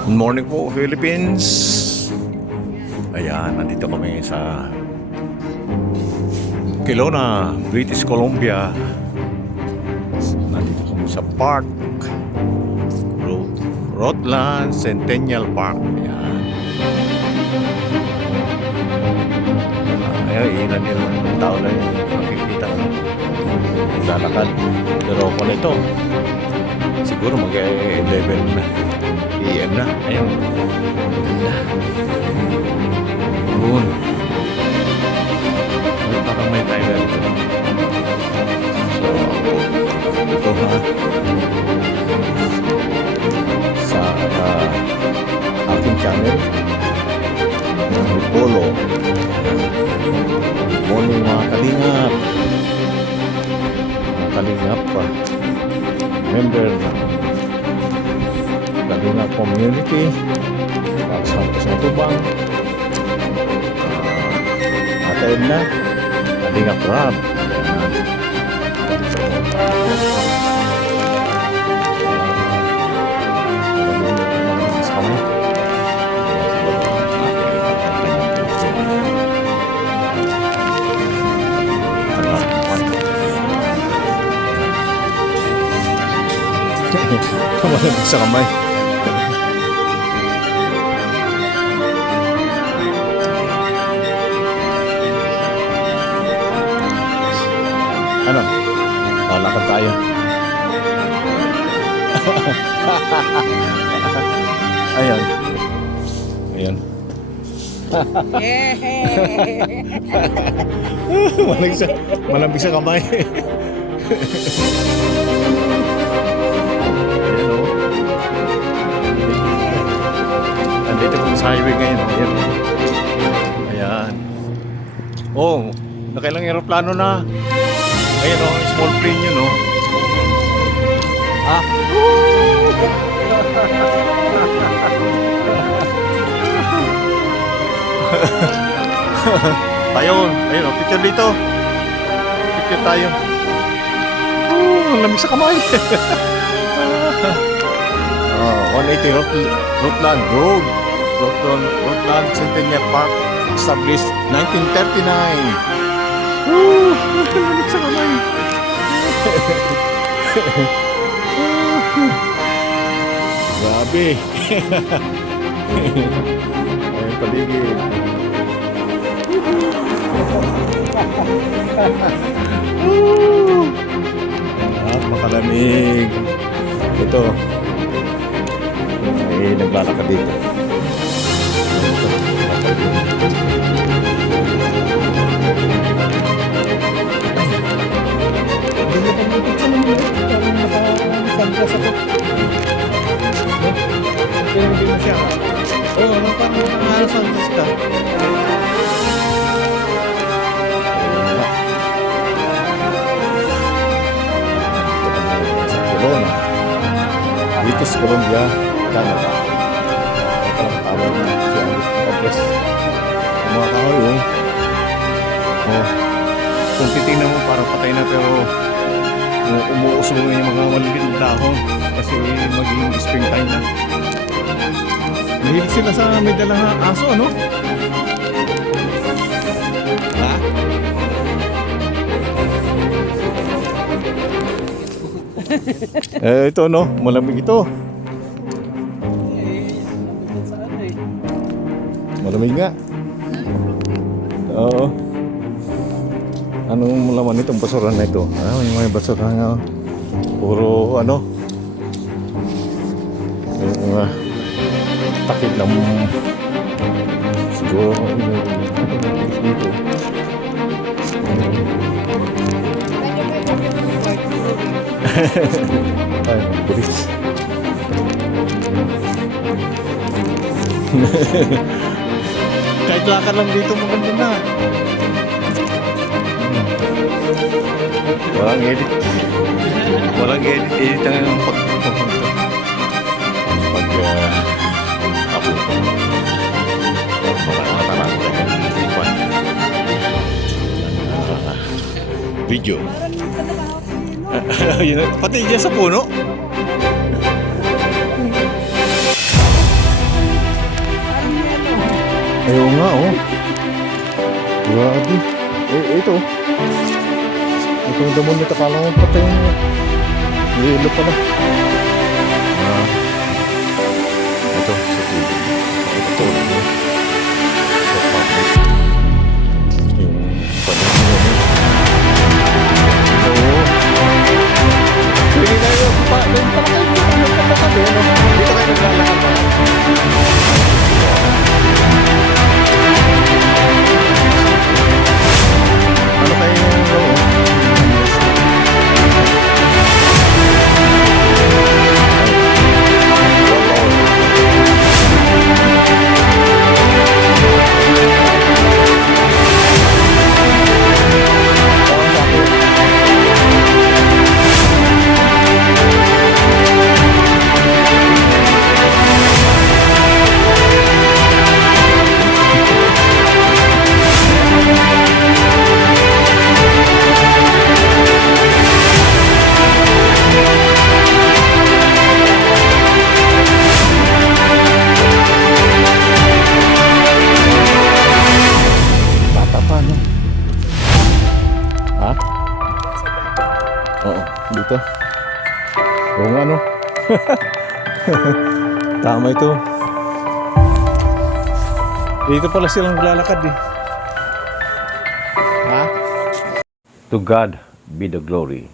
Good morning po, Philippines. Ayan, nandito kami sa Kelowna, British Columbia. Nandito kami sa park, Rutland Centennial Park. Ayan. Ayan, ilan tao na yun makikita. Lalakad. Pero ako na ito. Siguro mag-11 na. PM na. Ayun. Ganda. Doon. Parang may timer ito. So, ito ha. Sa aking channel. Polo. Morning mga kalingap. Mga kalingap pa. Member na Kalingap Community, Santos na Tubang, Ate Edna, Kalingap Rab. Malamig sa kamay. Ano? Lalakad tayo. Ayan. Ayan. Malamig sa kamay. Dito po sa highway ngayon. Ayan. Ayan. Oh, nakailang aeroplano na. Ayan o, small plane yun o. Ah. Ayun. Ayun o, picture dito. Picture tayo. Oh, lamig sa kamay. 180 Rutland Road. Rutland Centennial Park, established 1939. Woo! Lamig sa kamay. Grabe. Ayun paligid. At makalamig. Ito. Ay naglalakad dito. Hindi mo siya. Oo, nakapangalasan ka. Sa Kelowna, British Columbia, Canada. Ang tawag na si Alice Pagkas. Mga kahoy, oh. Kung titignan mo parang patay na pero umuusog na yung mga maliliit na dahon kasi magiging springtime na. Mahilig sila sa may dalang aso, ano? Ha? Ito no, malamig ito. Malamig nga. Oo. Anong laman itong basuran na ito? Yung mga basuran nga. Puro ano? Yung mga takip ng siguro dito. Ay, pulis. Kahit lakad lang dito maganda na. Walang edit. Walang edit ang pagpupunta. Pag ako. Video. Pati dyan sa puno. Ayaw nga, oh. Grabe. Ito. Itong damon nito, kala mo patay mo. Lilo pala. Ito, sa tubig. Ito, sa public. Yung panahon mo. Oo. Pwede na yun. Doon pala kayo. Dito kayo naglalakad. Ano kayo yung Oo, dito. Oo nga, no? Tama ito. Dito pala silang lalakad eh. Ha? To God be the glory.